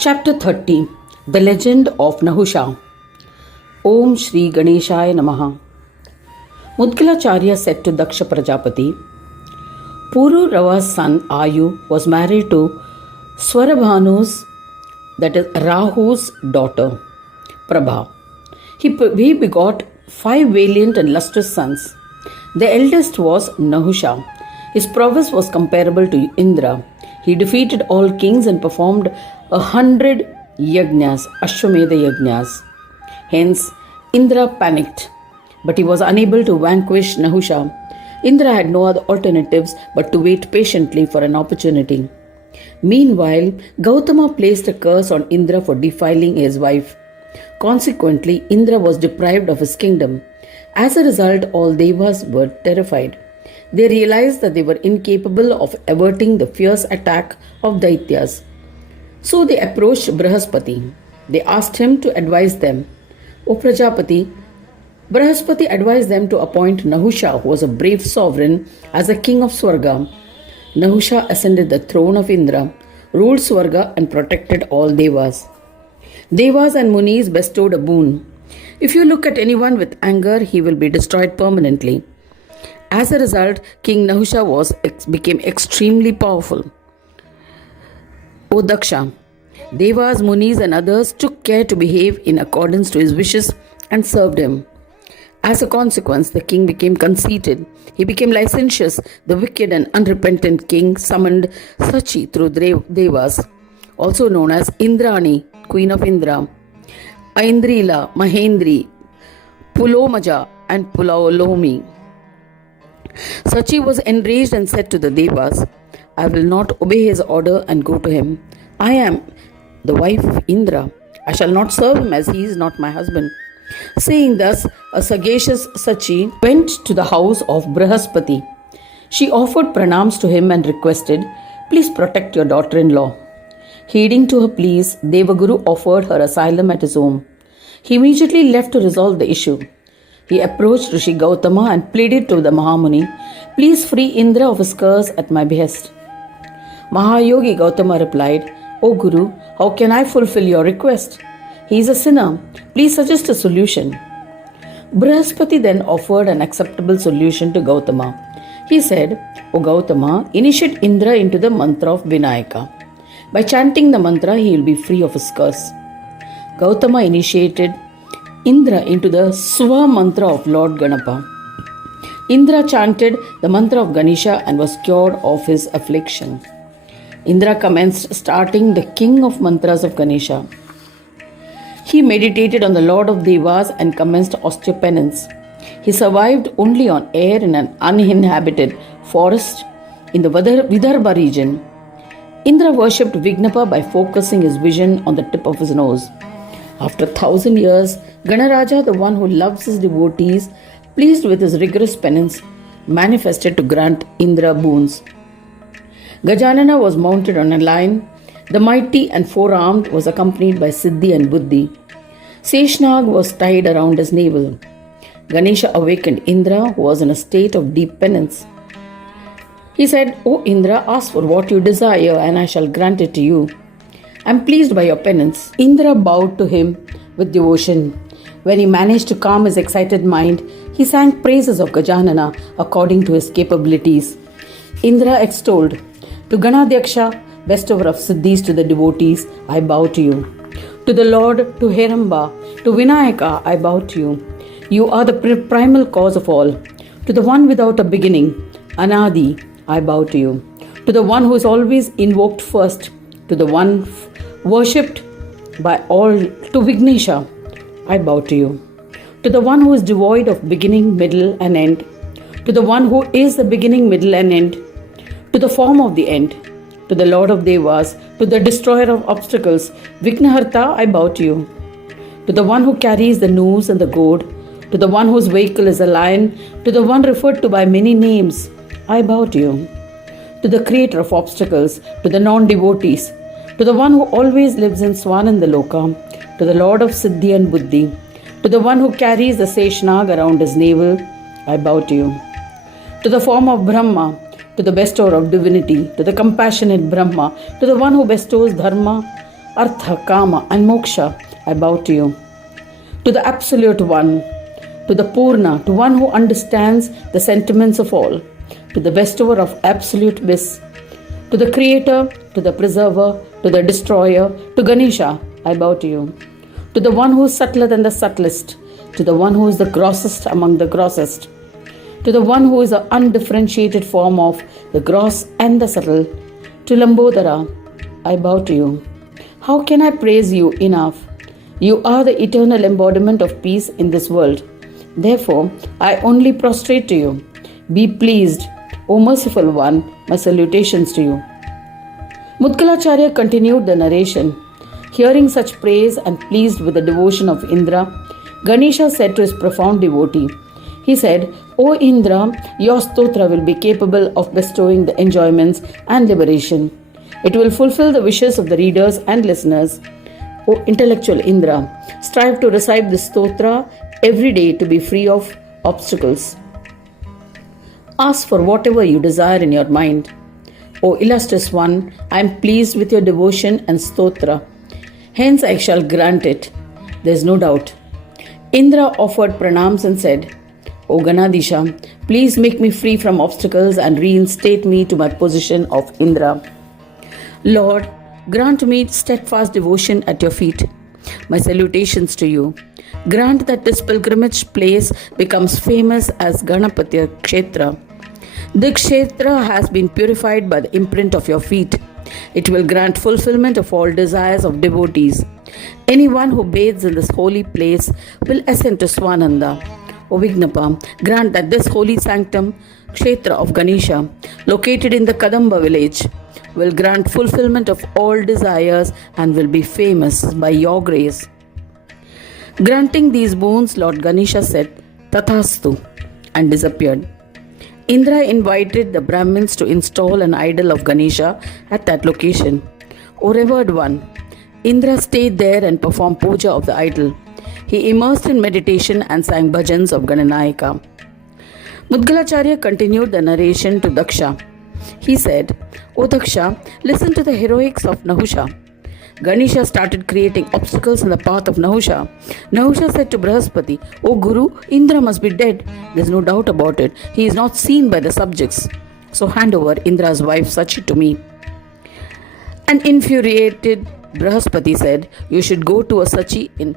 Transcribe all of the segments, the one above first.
Chapter 30. The Legend of Nahusha. Om Shri Ganeshaya Namaha. Mudgalacharya said to Daksha Prajapati, Puru Rava's son Ayu was married to Swarabhanu's, that is Rahu's daughter, Prabha. He begot 5 valiant and lustrous sons. The eldest was Nahusha. His prowess was comparable to Indra. He defeated all kings and performed 100 yajnas, Ashwamedha yajnas. Hence, Indra panicked, but he was unable to vanquish Nahusha. Indra had no other alternatives but to wait patiently for an opportunity. Meanwhile, Gautama placed a curse on Indra for defiling his wife. Consequently, Indra was deprived of his kingdom. As a result, all devas were terrified. They realized that they were incapable of averting the fierce attack of Daityas. So they approached Brihaspati. They asked him to advise them. O Prajapati, Brihaspati advised them to appoint Nahusha, who was a brave sovereign, as a king of Svarga. Nahusha ascended the throne of Indra, ruled Svarga and protected all devas. Devas and Munis bestowed a boon. If you look at anyone with anger, he will be destroyed permanently. As a result, King Nahusha became extremely powerful. O Daksha, Devas, Munis and others took care to behave in accordance to his wishes and served him. As a consequence, the king became conceited. He became licentious. The wicked and unrepentant king summoned Sachi through Devas, also known as Indrani, Queen of Indra, Aindrila, Mahendri, Pulomaja and Pulalomi. Sachi was enraged and said to the Devas, I will not obey his order and go to him. I am the wife of Indra. I shall not serve him as he is not my husband. Saying thus, a sagacious Sachi went to the house of Brihaspati. She offered pranams to him and requested, please protect your daughter-in-law. Heeding to her pleas, Devaguru offered her asylum at his home. He immediately left to resolve the issue. He approached Rishi Gautama and pleaded to the Mahamuni, please free Indra of his curse at my behest. Mahayogi Gautama replied, O Guru, how can I fulfill your request? He is a sinner. Please suggest a solution. Brihaspati then offered an acceptable solution to Gautama. He said, O Gautama, initiate Indra into the mantra of Vinayaka. By chanting the mantra, he will be free of his curse. Gautama initiated Indra into the Swa mantra of Lord Ganapati. Indra chanted the mantra of Ganesha and was cured of his affliction. Indra commenced starting the king of mantras of Ganesha. He meditated on the Lord of Devas and commenced austere penance. He survived only on air in an uninhabited forest in the Vidarbha region. Indra worshipped Vignapa by focusing his vision on the tip of his nose. After 1,000 years, Ganaraja, the one who loves his devotees, pleased with his rigorous penance, manifested to grant Indra boons. Gajanana was mounted on a lion. The mighty and four-armed was accompanied by Siddhi and Buddhi. Seshnag was tied around his navel. Ganesha awakened Indra, who was in a state of deep penance. He said, O Indra, ask for what you desire and I shall grant it to you. I am pleased by your penance. Indra bowed to him with devotion. When he managed to calm his excited mind, he sang praises of Gajanana according to his capabilities. Indra extolled, to Ganadyaksha, bestower of Siddhis, to the devotees, I bow to you. To the Lord, to Heramba, to Vinayaka, I bow to you. You are the primal cause of all. To the one without a beginning, Anadi, I bow to you. To the one who is always invoked first, to the one worshipped by all, to Vignesha, I bow to you. To the one who is devoid of beginning, middle and end, to the one who is the beginning, middle and end, to the form of the end, to the Lord of Devas, to the destroyer of obstacles, Vignaharta, I bow to you. To the one who carries the noose and the goad, to the one whose vehicle is a lion, to the one referred to by many names, I bow to you. To the creator of obstacles, to the non-devotees, to the one who always lives in Swanandaloka, to the Lord of Siddhi and Buddhi, to the one who carries the Seshnag around his navel, I bow to you. To the form of Brahma, to the bestower of divinity, to the compassionate Brahma, to the one who bestows Dharma Artha, Kama, and Moksha, I bow to you. To the Absolute One, to the Purana, to one who understands the sentiments of all, to the bestower of absolute bliss, to the Creator, to the Preserver, to the Destroyer, to Ganesha, I bow to you. To the one who is subtler than the subtlest, to the one who is the grossest among the grossest, to the one who is the undifferentiated form of the gross and the subtle, to Lambodara, I bow to you. How can I praise you enough? You are the eternal embodiment of peace in this world. Therefore, I only prostrate to you. Be pleased, O merciful one, my salutations to you. Mudgalacharya continued the narration. Hearing such praise and pleased with the devotion of Indra, Ganesha said to his profound devotee, he said, O Indra, your stotra will be capable of bestowing the enjoyments and liberation. It will fulfill the wishes of the readers and listeners. O intellectual Indra, strive to recite this stotra every day to be free of obstacles. Ask for whatever you desire in your mind. O illustrious one, I am pleased with your devotion and stotra. Hence I shall grant it. There is no doubt. Indra offered pranams and said, O Ganadisha, please make me free from obstacles and reinstate me to my position of Indra. Lord, grant me steadfast devotion at your feet. My salutations to you. Grant that this pilgrimage place becomes famous as Ganapati Kshetra. The Kshetra has been purified by the imprint of your feet. It will grant fulfillment of all desires of devotees. Anyone who bathes in this holy place will ascend to Swananda. O Vignapa, grant that this holy sanctum, Kshetra of Ganesha, located in the Kadamba village, will grant fulfillment of all desires and will be famous by your grace. Granting these boons, Lord Ganesha said, Tathastu, and disappeared. Indra invited the Brahmins to install an idol of Ganesha at that location. O revered one, Indra stayed there and performed puja of the idol. He immersed in meditation and sang bhajans of Gananayaka. Mudgalacharya continued the narration to Daksha. He said, O Daksha, listen to the heroics of Nahusha. Ganesha started creating obstacles in the path of Nahusha. Nahusha said to Brihaspati, O Guru, Indra must be dead. There is no doubt about it. He is not seen by the subjects. So hand over Indra's wife Sachi to me. An infuriated Brihaspati said, you should go to a Sachi in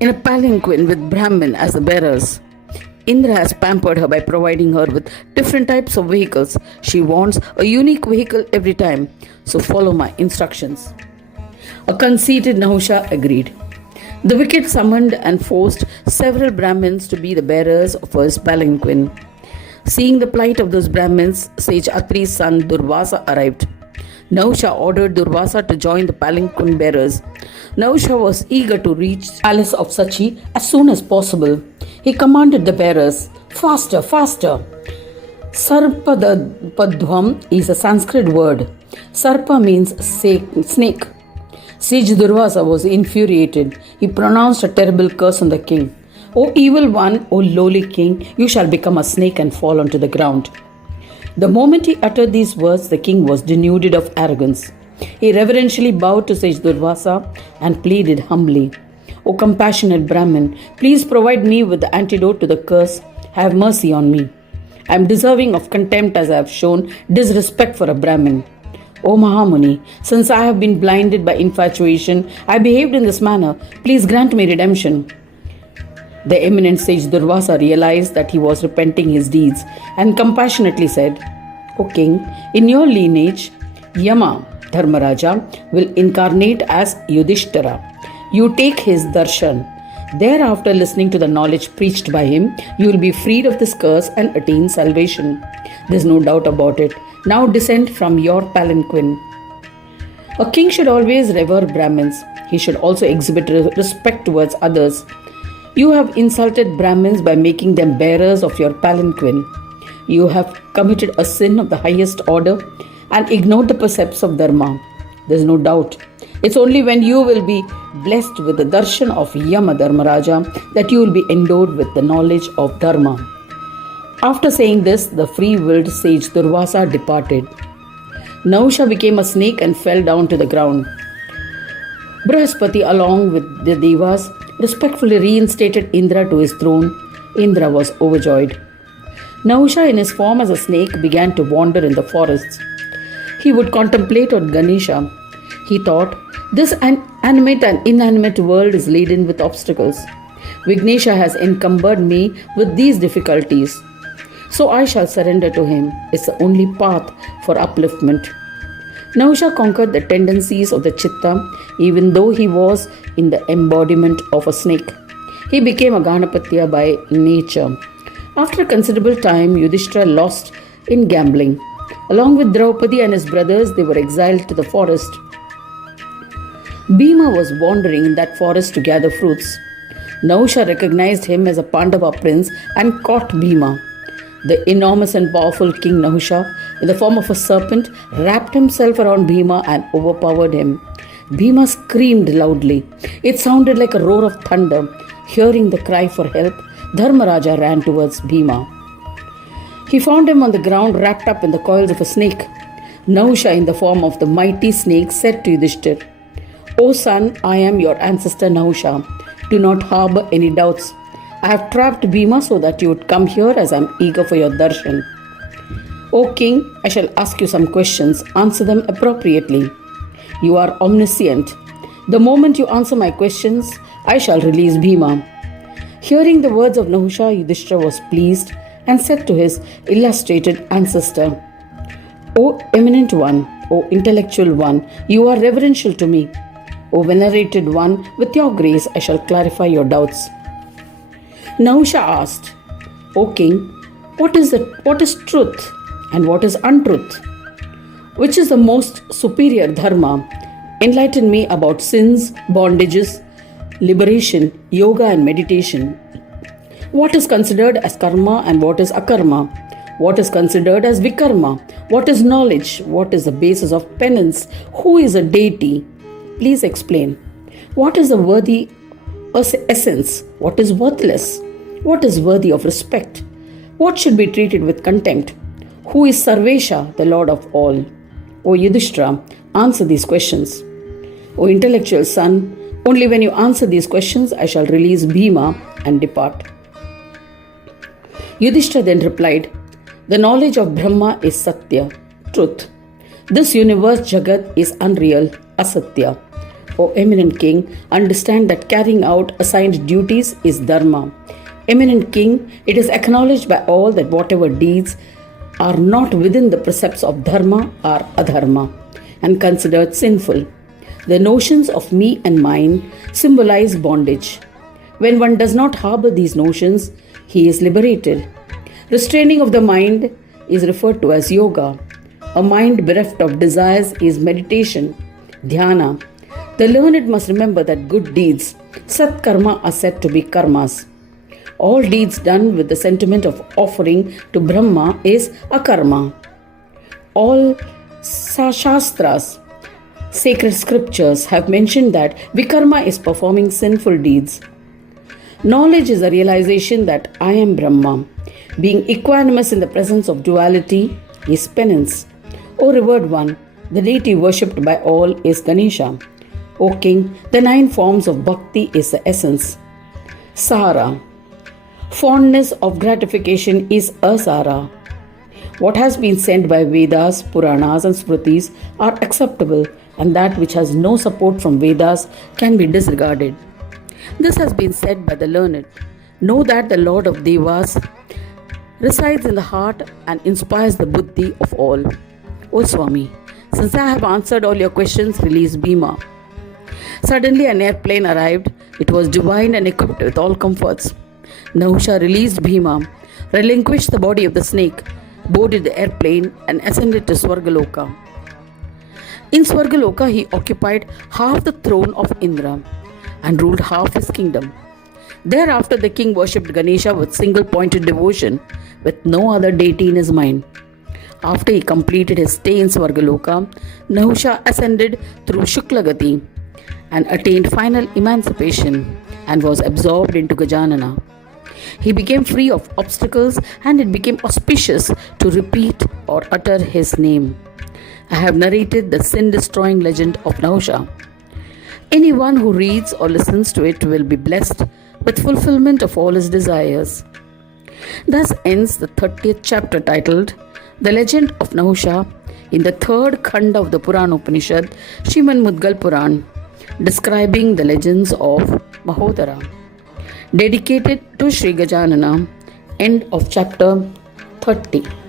a palanquin with Brahmin as the bearers. Indra has pampered her by providing her with different types of vehicles. She wants a unique vehicle every time. So follow my instructions. A conceited Nahusha agreed. The wicked summoned and forced several Brahmins to be the bearers of his palanquin. Seeing the plight of those Brahmins, sage Atri's son Durvasa arrived. Nahusha ordered Durvasa to join the palanquin bearers. Nahusha was eager to reach the palace of Sachi as soon as possible. He commanded the bearers, faster, faster. Sarpadhvam is a Sanskrit word. Sarpa means snake. Sage Durvasa was infuriated. He pronounced a terrible curse on the king. O evil one, O lowly king, you shall become a snake and fall onto the ground. The moment he uttered these words, the king was denuded of arrogance. He reverentially bowed to Sage Durvasa and pleaded humbly, O compassionate Brahmin, please provide me with the antidote to the curse. Have mercy on me. I am deserving of contempt as I have shown disrespect for a Brahmin. O Mahamuni, since I have been blinded by infatuation, I behaved in this manner. Please grant me redemption. The eminent sage Durvasa realized that he was repenting his deeds and compassionately said, O king, in your lineage, Yama, Dharmaraja, will incarnate as Yudhishthira. You take his darshan. Thereafter, listening to the knowledge preached by him, you will be freed of this curse and attain salvation. There is no doubt about it. Now descend from your palanquin. A king should always revere Brahmins. He should also exhibit respect towards others. You have insulted Brahmins by making them bearers of your palanquin. You have committed a sin of the highest order and ignored the precepts of Dharma. There is no doubt. It's only when you will be blessed with the darshan of Yama Dharmaraja that you will be endowed with the knowledge of Dharma. After saying this, the free-willed sage Durvasa departed. Nahusha became a snake and fell down to the ground. Brihaspati, along with the Devas, respectfully reinstated Indra to his throne. Indra was overjoyed. Nahusha, in his form as a snake, began to wander in the forests. He would contemplate on Ganesha. He thought, this animate and inanimate world is laden with obstacles. Vignesha has encumbered me with these difficulties. So I shall surrender to him. It's the only path for upliftment. Nahusha conquered the tendencies of the Chitta, even though he was in the embodiment of a snake. He became a Ganapati by nature. After a considerable time, Yudhishthira lost in gambling. Along with Draupadi and his brothers, they were exiled to the forest. Bhima was wandering in that forest to gather fruits. Nahusha recognized him as a Pandava prince and caught Bhima. The enormous and powerful King Nahusha, in the form of a serpent, wrapped himself around Bhima and overpowered him. Bhima screamed loudly. It sounded like a roar of thunder. Hearing the cry for help, Dharmaraja ran towards Bhima. He found him on the ground wrapped up in the coils of a snake. Nahusha, in the form of the mighty snake, said to Yudhishthira, O son, I am your ancestor Nahusha. Do not harbor any doubts. I have trapped Bhima so that you would come here as I am eager for your darshan. O king, I shall ask you some questions. Answer them appropriately. You are omniscient. The moment you answer my questions, I shall release Bhima. Hearing the words of Nahusha, Yudhishthira was pleased and said to his illustrated ancestor, O eminent one, O intellectual one, you are reverential to me. O venerated one, with your grace I shall clarify your doubts. Nahusha asked, O king, what is truth and what is untruth? Which is the most superior dharma? Enlighten me about sins, bondages, liberation, yoga and meditation. What is considered as karma and what is akarma? What is considered as vikarma? What is knowledge? What is the basis of penance? Who is a deity? Please explain. What is a worthy essence? What is worthless? What is worthy of respect? What should be treated with contempt? Who is Sarvesha, the Lord of all? O Yudhishthira, answer these questions. O intellectual son, only when you answer these questions I shall release Bhima and depart. Yudhishthira then replied, the knowledge of Brahma is Satya, truth. This universe Jagat is unreal, Asatya. O eminent king, understand that carrying out assigned duties is Dharma. Eminent king, it is acknowledged by all that whatever deeds are not within the precepts of Dharma are Adharma and considered sinful. The notions of me and mine symbolize bondage. When one does not harbor these notions, he is liberated. Restraining of the mind is referred to as yoga. A mind bereft of desires is meditation, dhyana. The learned must remember that good deeds, sat karma, are said to be karmas. All deeds done with the sentiment of offering to Brahma is akarma. All shastras, sacred scriptures, have mentioned that vikarma is performing sinful deeds. Knowledge is a realization that I am Brahma. Being equanimous in the presence of duality is penance. O revered one, the deity worshipped by all is Ganesha. O king, the 9 forms of Bhakti is the essence. Sara. Fondness of gratification is asara. What has been said by Vedas, Puranas and Smritis are acceptable, and that which has no support from Vedas can be disregarded. This has been said by the learned. Know that the Lord of Devas resides in the heart and inspires the buddhi of all. O Swami, since I have answered all your questions, release Bhima. Suddenly an airplane arrived. It was divine and equipped with all comforts. Nahusha released Bhima, relinquished the body of the snake, boarded the airplane and ascended to Svarga. In Svarga, he occupied half the throne of Indra and ruled half his kingdom. Thereafter the king worshipped Ganesha with single-pointed devotion, with no other deity in his mind. After he completed his stay in Svarga, Nahusha ascended through Shuklagati and attained final emancipation and was absorbed into Gajanana. He became free of obstacles and it became auspicious to repeat or utter his name. I have narrated the sin-destroying legend of Nahusha. Anyone who reads or listens to it will be blessed with fulfillment of all his desires. Thus ends the 30th chapter titled The Legend of Nahusha in the third Khanda of the Purana Upanishad, Srimad Mudgal Puran, describing the legends of Mahodara. Dedicated to Sri Gajanana. End of chapter 30.